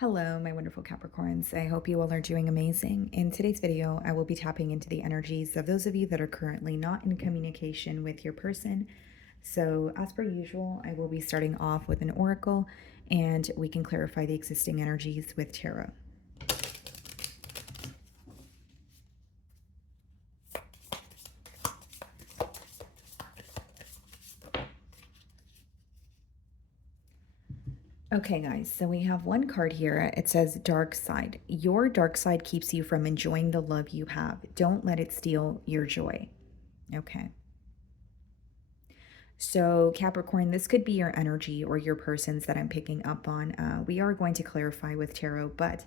Hello, my wonderful Capricorns. I hope you all are doing amazing. In today's video, I will be tapping into the energies of those of you that are currently not in communication with your person. So, as per usual, I will be starting off with an oracle and we can clarify the existing energies with tarot. Okay, guys, so we have one card here. It says dark side. Your dark side keeps you from enjoying the love you have. Don't let it steal your joy. Okay. So, Capricorn, this could be your energy or your persons that I'm picking up on. We are going to clarify with tarot, but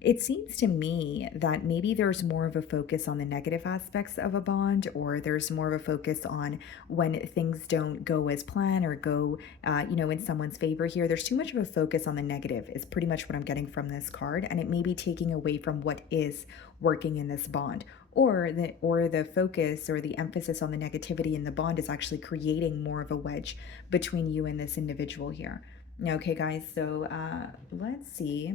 it seems to me that maybe there's more of a focus on the negative aspects of a bond, or there's more of a focus on when things don't go as planned or go, in someone's favor here. There's too much of a focus on the negative, is pretty much what I'm getting from this card, and it may be taking away from what is working in this bond, or the focus or the emphasis on the negativity in the bond is actually creating more of a wedge between you and this individual here. Okay, guys, so let's see.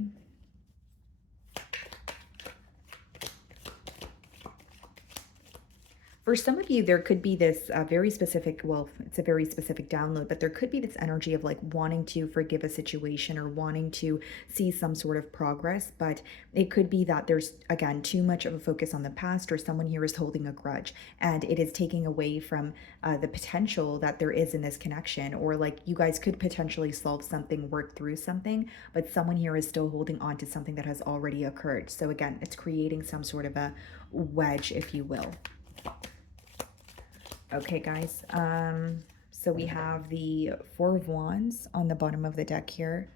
For some of you, there could be this very specific, well, it's a very specific download, but there could be this energy of like wanting to forgive a situation or wanting to see some sort of progress. But it could be that there's, again, too much of a focus on the past, or someone here is holding a grudge and it is taking away from the potential that there is in this connection. Or like you guys could potentially solve something, work through something, but someone here is still holding on to something that has already occurred. So again, it's creating some sort of a wedge, if you will. Okay, guys, so we have the Four of Wands on the bottom of the deck here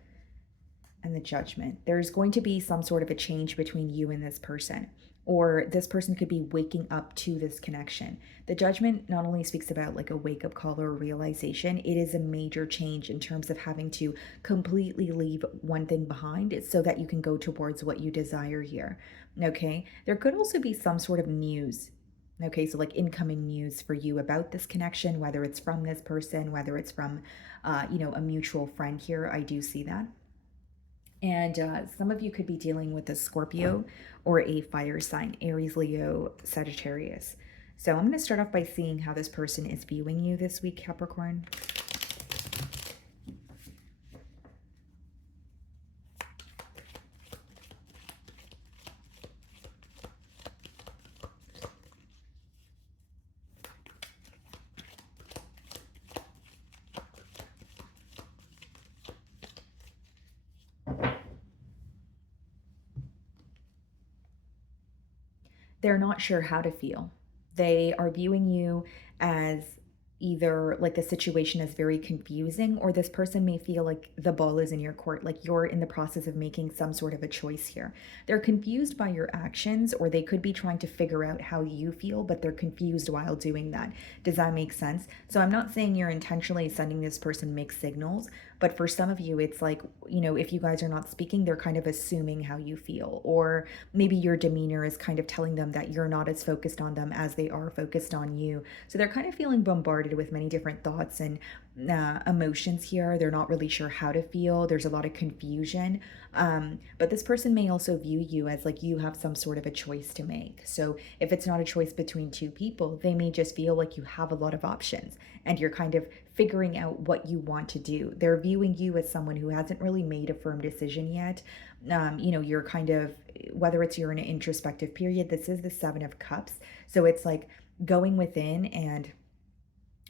and the Judgment. There's going to be some sort of a change between you and this person, or this person could be waking up to this connection. The Judgment not only speaks about like a wake-up call or a realization, it is a major change in terms of having to completely leave one thing behind so that you can go towards what you desire here. Okay, there could also be some sort of news. Okay, so like incoming news for you about this connection, whether it's from this person, whether it's from, a mutual friend here. I do see that. And some of you could be dealing with a Scorpio or a fire sign, Aries, Leo, Sagittarius. So I'm going to start off by seeing how this person is viewing you this week, Capricorn. They're not sure how to feel. They are viewing you as either like the situation is very confusing, or this person may feel like the ball is in your court, like you're in the process of making some sort of a choice here. They're confused by your actions, or they could be trying to figure out how you feel, but they're confused while doing that. Does that make sense? So I'm not saying you're intentionally sending this person mixed signals, but for some of you, it's like, if you guys are not speaking, they're kind of assuming how you feel, or maybe your demeanor is kind of telling them that you're not as focused on them as they are focused on you. So they're kind of feeling bombarded with many different thoughts and emotions here. They're not really sure how to feel. There's a lot of confusion. But this person may also view you as like you have some sort of a choice to make. So if it's not a choice between two people, they may just feel like you have a lot of options and you're kind of figuring out what you want to do. They're viewing you as someone who hasn't really made a firm decision yet. You're kind of, whether it's you're in an introspective period, this is the Seven of Cups. So it's like going within and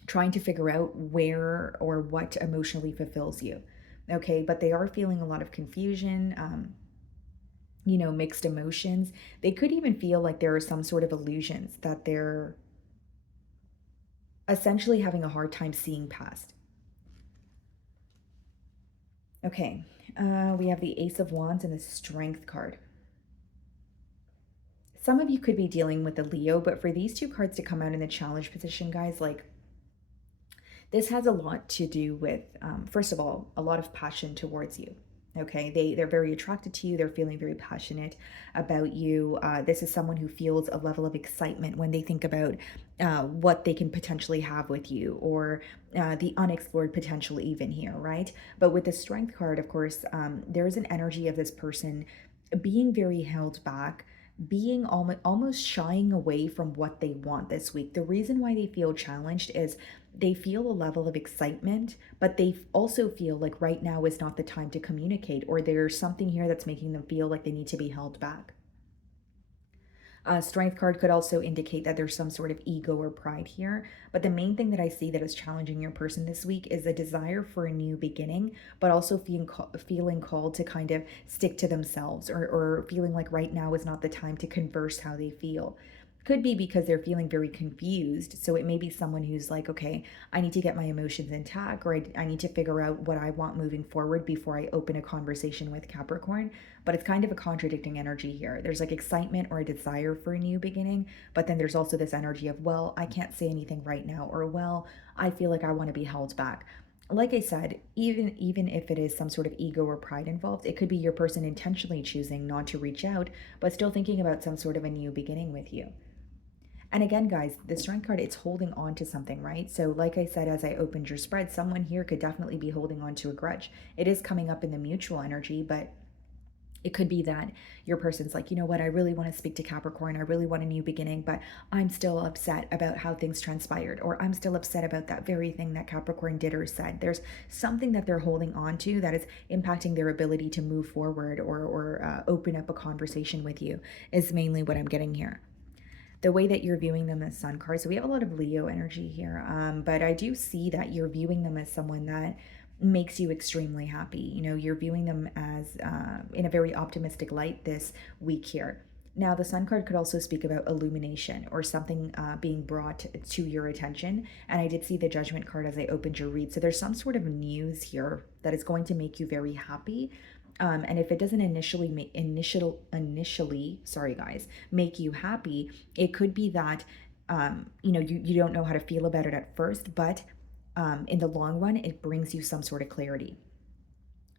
trying to figure out where or what emotionally fulfills you. Okay, but they are feeling a lot of confusion, mixed emotions. They could even feel like there are some sort of illusions that they're essentially having a hard time seeing past. Okay, we have the Ace of Wands and the Strength card. Some of you could be dealing with a Leo, but for these two cards to come out in the challenge position, guys, like this has a lot to do with, first of all, a lot of passion towards you. Okay, they're very attracted to you. They're feeling very passionate about you. This is someone who feels a level of excitement when they think about what they can potentially have with you, or the unexplored potential even here, right? But with the Strength card, of course, there's an energy of this person being very held back, being almost shying away from what they want this week. The reason why they feel challenged is they feel a level of excitement, but they also feel like right now is not the time to communicate, or there's something here that's making them feel like they need to be held back. Strength card could also indicate that there's some sort of ego or pride here. But the main thing that I see that is challenging your person this week is a desire for a new beginning, but also feeling called to kind of stick to themselves, or feeling like right now is not the time to converse how they feel. Could be because they're feeling very confused. So it may be someone who's like, okay, I need to get my emotions intact, or I need to figure out what I want moving forward before I open a conversation with Capricorn. But it's kind of a contradicting energy here. There's like excitement or a desire for a new beginning, but then there's also this energy of, well, I can't say anything right now, or well, I feel like I want to be held back. Like I said, even if it is some sort of ego or pride involved, it could be your person intentionally choosing not to reach out, but still thinking about some sort of a new beginning with you. And again, guys, the Strength card, it's holding on to something, right? So, like I said, as I opened your spread, someone here could definitely be holding on to a grudge. It is coming up in the mutual energy, but it could be that your person's like, you know what, I really want to speak to Capricorn. I really want a new beginning, but I'm still upset about how things transpired, or I'm still upset about that very thing that Capricorn did or said. There's something that they're holding on to that is impacting their ability to move forward, or open up a conversation with you, is mainly what I'm getting here. The way that you're viewing them as sun card. So we have a lot of Leo energy here, but I do see that you're viewing them as someone that makes you extremely happy. You know, you're viewing them as in a very optimistic light this week here. Now, the sun card could also speak about illumination, or something being brought to your attention. And I did see the judgment card as I opened your read. So there's some sort of news here that is going to make you very happy. And if it doesn't initially, sorry guys, make you happy, it could be that you don't know how to feel about it at first, but in the long run, it brings you some sort of clarity.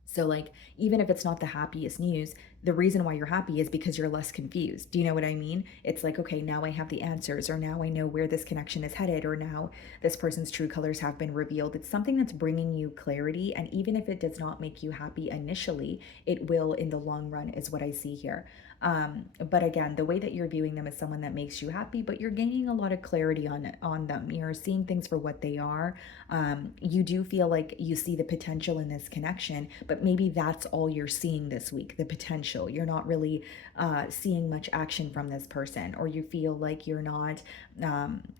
So, like, even if it's not the happiest news, the reason why you're happy is because you're less confused. Do you know what I mean? It's like, okay, now I have the answers, or now I know where this connection is headed, or now this person's true colors have been revealed. It's something that's bringing you clarity. And even if it does not make you happy initially, it will in the long run, is what I see here. But again, the way that you're viewing them is someone that makes you happy, but you're gaining a lot of clarity on them. You're seeing things for what they are. You do feel like you see the potential in this connection, but maybe that's all you're seeing this week, the potential. You're not really seeing much action from this person, or you feel like you're not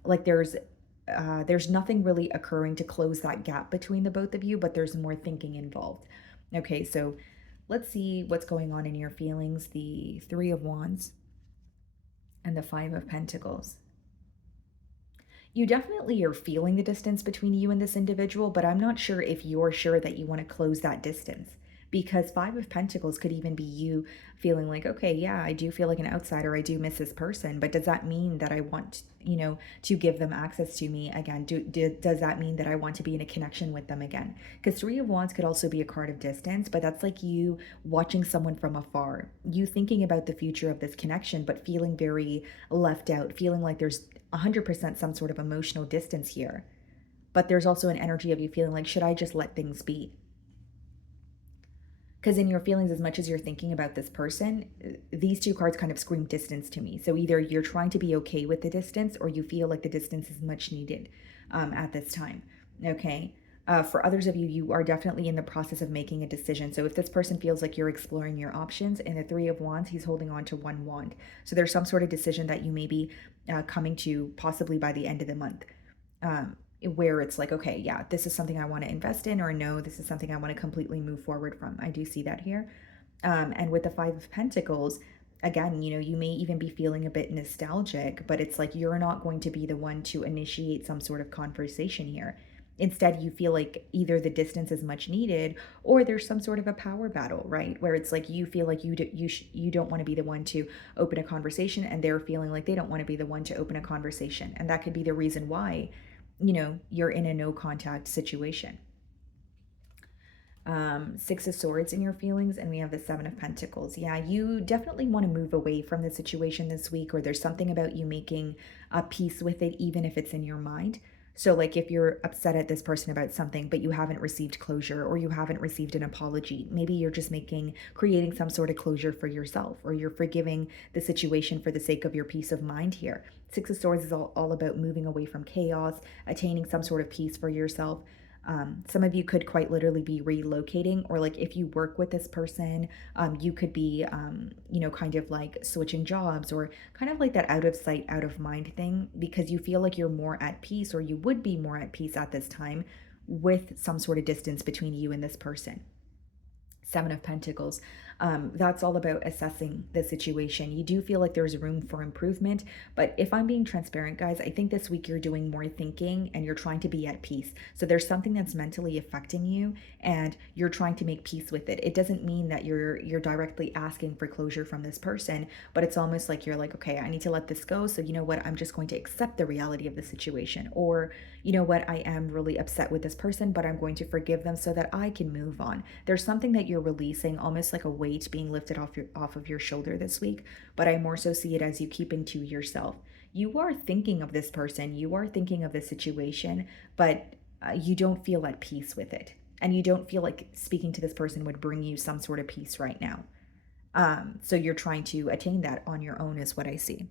like there's nothing really occurring to close that gap between the both of you, but there's more thinking involved. Okay, so let's see what's going on in your feelings. The Three of Wands and the Five of Pentacles. You definitely are feeling the distance between you and this individual, but I'm not sure if you're sure that you want to close that distance. Because Five of Pentacles could even be you feeling like, okay, yeah, I do feel like an outsider. I do miss this person. But does that mean that I want, to give them access to me again? Does that mean that I want to be in a connection with them again? Because Three of Wands could also be a card of distance, but that's like you watching someone from afar. You thinking about the future of this connection, but feeling very left out, feeling like there's 100% some sort of emotional distance here. But there's also an energy of you feeling like, should I just let things be? Because in your feelings, as much as you're thinking about this person, these two cards kind of scream distance to me. So either you're trying to be okay with the distance, or you feel like the distance is much needed at this time. Okay. For others of you, you are definitely in the process of making a decision. So if this person feels like you're exploring your options, in the Three of Wands, he's holding on to one wand. So there's some sort of decision that you may be coming to possibly by the end of the month. Where it's like, okay, yeah, this is something I want to invest in, or no, this is something I want to completely move forward from. I do see that here. And with the Five of Pentacles, again, you may even be feeling a bit nostalgic, but it's like you're not going to be the one to initiate some sort of conversation here. Instead, you feel like either the distance is much needed, or there's some sort of a power battle, right? Where it's like you feel like you don't want to be the one to open a conversation, and they're feeling like they don't want to be the one to open a conversation. And that could be the reason why you're in a no contact situation. Six of Swords in your feelings, and we have the Seven of Pentacles. Yeah, you definitely want to move away from the situation this week, or there's something about you making a peace with it, even if it's in your mind. So, like if you're upset at this person about something, but you haven't received closure or you haven't received an apology, maybe you're just creating some sort of closure for yourself, or you're forgiving the situation for the sake of your peace of mind here. Six of Swords is all about moving away from chaos, attaining some sort of peace for yourself. Some of you could quite literally be relocating, or like if you work with this person, you could be, kind of like switching jobs, or kind of like that out of sight, out of mind thing, because you feel like you're more at peace, or you would be more at peace at this time with some sort of distance between you and this person. Seven of Pentacles. That's all about assessing the situation. You do feel like there's room for improvement, but if I'm being transparent, guys, I think this week you're doing more thinking and you're trying to be at peace. So there's something that's mentally affecting you, and you're trying to make peace with it. It doesn't mean that you're directly asking for closure from this person, but it's almost like you're like, okay, I need to let this go. So you know what? I'm just going to accept the reality of the situation, or you know what? I am really upset with this person, but I'm going to forgive them so that I can move on. There's something that you're releasing, almost like a weight being lifted off of your shoulder this week, but I more so see it as you keeping to yourself. You are thinking of this person, you are thinking of the situation, but you don't feel at peace with it. And you don't feel like speaking to this person would bring you some sort of peace right now. So you're trying to attain that on your own, is what I see.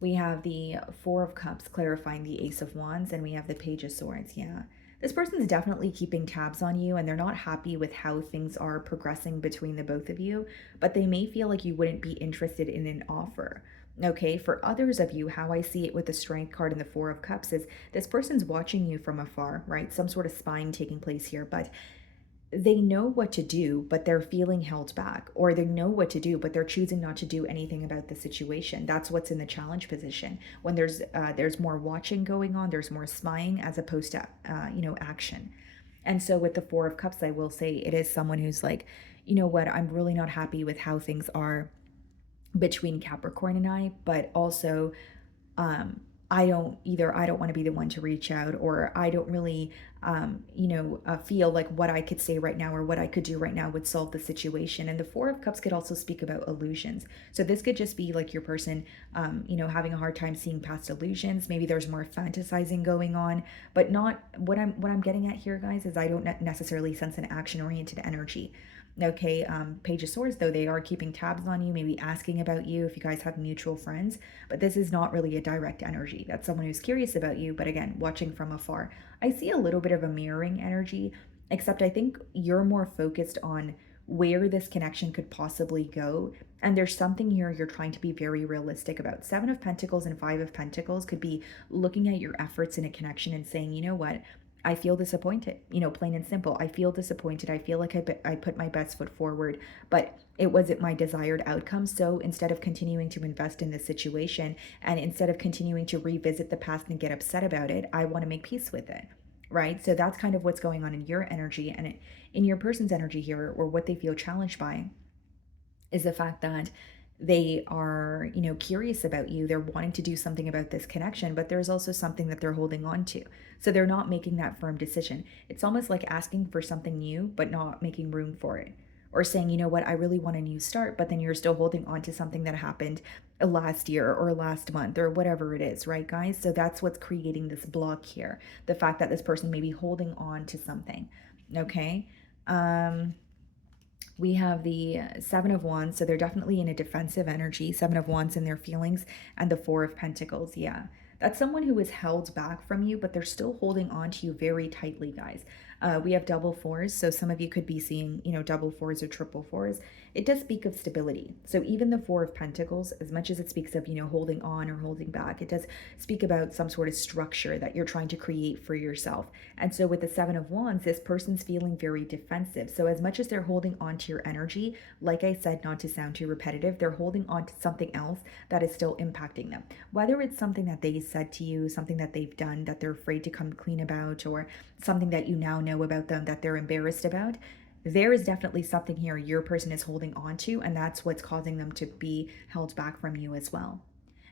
We have the Four of Cups clarifying the Ace of Wands, and we have the Page of Swords. Yeah. This person's definitely keeping tabs on you, and they're not happy with how things are progressing between the both of you, but they may feel like you wouldn't be interested in an offer. Okay, for others of you, how I see it with the Strength card and the Four of Cups is this person's watching you from afar, right? Some sort of spying taking place here, but they know what to do, but they're feeling held back, or they know what to do, but they're choosing not to do anything about the situation. That's what's in the challenge position. When there's more watching going on, there's more spying as opposed to action. And so with the Four of Cups, I will say it is someone who's like, you know what, I'm really not happy with how things are between Capricorn and I, but also um I don't want to be the one to reach out, or I don't really feel like what I could say right now or what I could do right now would solve the situation. And the Four of Cups could also speak about illusions. So this could just be like your person having a hard time seeing past illusions. Maybe there's more fantasizing going on, but not what I'm getting at here, guys, is I don't necessarily sense an action oriented energy. Okay, Page of Swords, though, they are keeping tabs on you, maybe asking about you if you guys have mutual friends, but this is not really a direct energy. That's someone who's curious about you, but again, watching from afar. I see a little bit of a mirroring energy, except I think you're more focused on where this connection could possibly go. And there's something here you're trying to be very realistic about. Seven of Pentacles and Five of Pentacles could be looking at your efforts in a connection and saying, you know what? I feel disappointed, plain and simple. I feel disappointed. I feel like I put my best foot forward, but it wasn't my desired outcome. So instead of continuing to invest in this situation, and instead of continuing to revisit the past and get upset about it, I want to make peace with it. Right. So that's kind of what's going on in your energy, and in your person's energy here, or what they feel challenged by, is the fact that they are, curious about you. They're wanting to do something about this connection, but there's also something that they're holding on to. So they're not making that firm decision. It's almost like asking for something new, but not making room for it. Or saying, you know what, I really want a new start, but then you're still holding on to something that happened last year or last month or whatever it is, right, guys? So that's what's creating this block here. The fact that this person may be holding on to something. Okay. We have the Seven of Wands, so they're definitely in a defensive energy. Seven of Wands in their feelings, and the Four of Pentacles. Yeah, that's someone who is held back from you, but they're still holding on to you very tightly, guys. We have double fours, so some of you could be seeing, double fours or triple fours. It does speak of stability. So even the Four of Pentacles, as much as it speaks of, holding on or holding back, it does speak about some sort of structure that you're trying to create for yourself. And so with the Seven of Wands, this person's feeling very defensive. So as much as they're holding on to your energy, like I said, not to sound too repetitive, they're holding on to something else that is still impacting them. Whether it's something that they said to you, something that they've done that they're afraid to come clean about, or something that you now know about them that they're embarrassed about, there is definitely something here your person is holding on to, and that's what's causing them to be held back from you as well.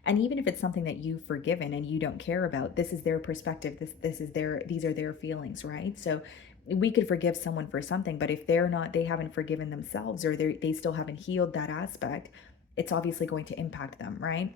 And even if it's something that you've forgiven and you don't care about, this is their perspective. These are their feelings, right? So we could forgive someone for something, but if they haven't forgiven themselves, or they still haven't healed that aspect, it's obviously going to impact them, right?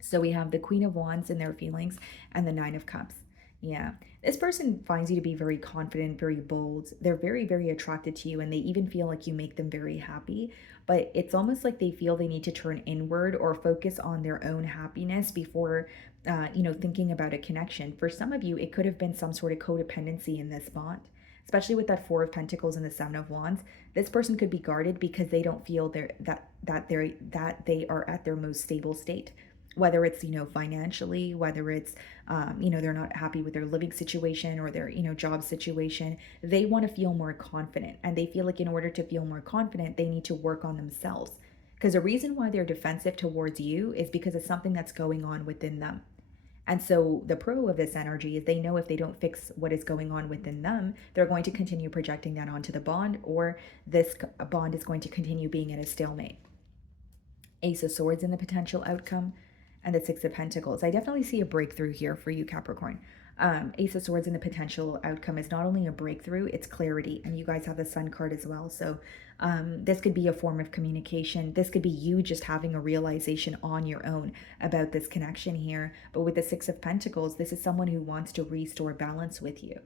So we have the Queen of Wands in their feelings and the Nine of Cups. Yeah. This person finds you to be very confident, very bold. They're very, very attracted to you, and they even feel like you make them very happy. But it's almost like they feel they need to turn inward or focus on their own happiness before, thinking about a connection. For some of you, it could have been some sort of codependency in this bond, especially with that Four of Pentacles and the Seven of Wands. This person could be guarded because they don't feel that they are at their most stable state, whether it's financially, whether it's they're not happy with their living situation or their job situation. They want to feel more confident, and they feel like in order to feel more confident they need to work on themselves, because the reason why they're defensive towards you is because of something that's going on within them. And so the pro of this energy is they know if they don't fix what is going on within them, they're going to continue projecting that onto the bond, or this bond is going to continue being at a stalemate. Ace of Swords in the potential outcome, and the Six of Pentacles. I definitely see a breakthrough here for you, Capricorn. Ace of Swords in the potential outcome is not only a breakthrough, it's clarity. And you guys have the Sun card as well. So this could be a form of communication. This could be you just having a realization on your own about this connection here. But with the Six of Pentacles, this is someone who wants to restore balance with you,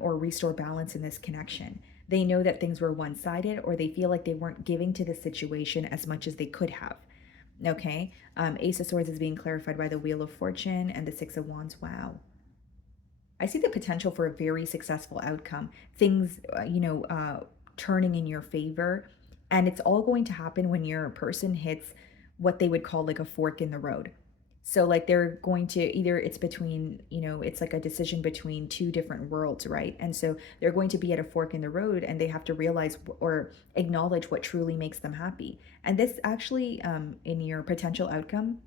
or restore balance in this connection. They know that things were one-sided, or they feel like they weren't giving to the situation as much as they could have. Okay. Ace of Swords is being clarified by the Wheel of Fortune and the Six of Wands. Wow. I see the potential for a very successful outcome. Things, turning in your favor. And it's all going to happen when your person hits what they would call like a fork in the road. So like they're going to either, it's between, it's like a decision between two different worlds, right? And so they're going to be at a fork in the road, and they have to realize or acknowledge what truly makes them happy. And this actually, in your potential outcome,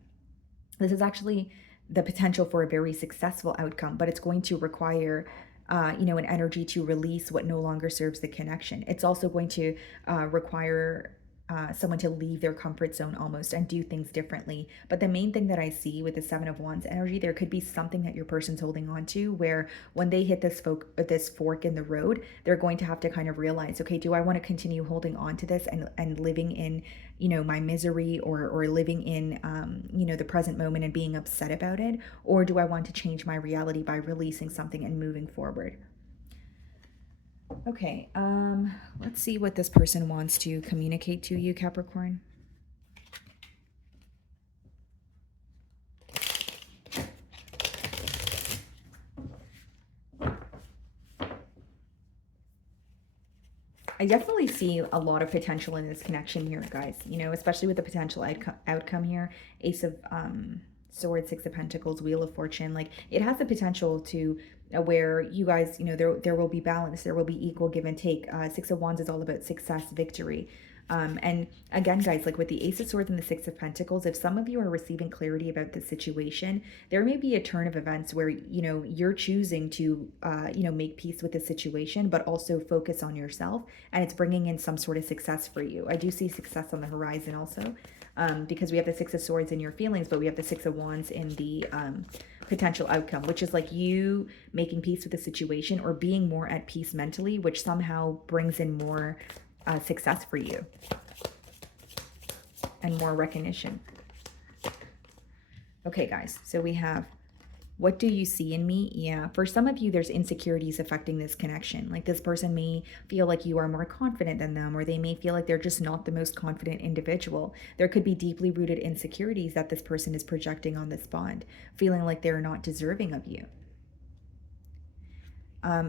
this is actually the potential for a very successful outcome, but it's going to require an energy to release what no longer serves the connection. It's also going to require someone to leave their comfort zone almost and do things differently. But the main thing that I see with the Seven of Wands energy, there could be something that your person's holding on to, where when they hit this fork in the road, they're going to have to kind of realize, okay, do I want to continue holding on to this and living in my misery, or living in the present moment and being upset about it, or do I want to change my reality by releasing something and moving forward? Okay, let's see what this person wants to communicate to you, Capricorn. I definitely see a lot of potential in this connection here, guys, especially with the potential outcome here. Ace of Swords, Six of Pentacles, Wheel of Fortune. Like, it has the potential to where you guys, there will be balance, there will be equal give and take. Six of Wands is all about success, victory. And again, guys, like with the Ace of Swords and the Six of Pentacles, if some of you are receiving clarity about the situation, there may be a turn of events where, you're choosing to, make peace with the situation, but also focus on yourself, and it's bringing in some sort of success for you. I do see success on the horizon also, because we have the Six of Swords in your feelings, but we have the Six of Wands in the potential outcome, which is like you making peace with the situation or being more at peace mentally, which somehow brings in more success for you and more recognition. Okay, guys, so we have, what do you see in me? Yeah, for some of you, there's insecurities affecting this connection. Like, this person may feel like you are more confident than them, or they may feel like they're just not the most confident individual. There could be deeply rooted insecurities that this person is projecting on this bond, feeling like they're not deserving of you.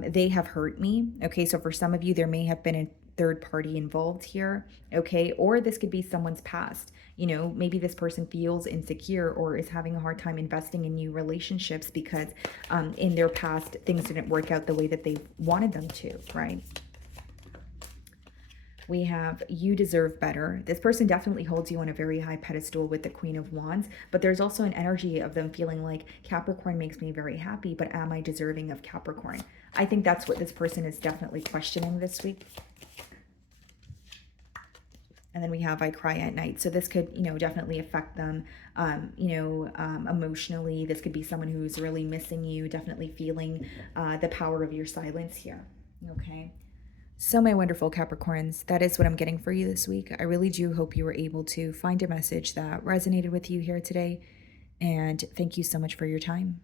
They have hurt me. Okay, so for some of you, there may have been a third party involved here. Okay, or this could be someone's past. Maybe this person feels insecure or is having a hard time investing in new relationships because in their past things didn't work out the way that they wanted them to, right? We have, you deserve better. This person definitely holds you on a very high pedestal with the Queen of Wands, but there's also an energy of them feeling like Capricorn makes me very happy, but am I deserving of Capricorn? I think that's what this person is definitely questioning this week. And then we have, I cry at night. So this could, definitely affect them, emotionally. This could be someone who's really missing you, definitely feeling the power of your silence here. Okay. So, my wonderful Capricorns, that is what I'm getting for you this week. I really do hope you were able to find a message that resonated with you here today. And thank you so much for your time.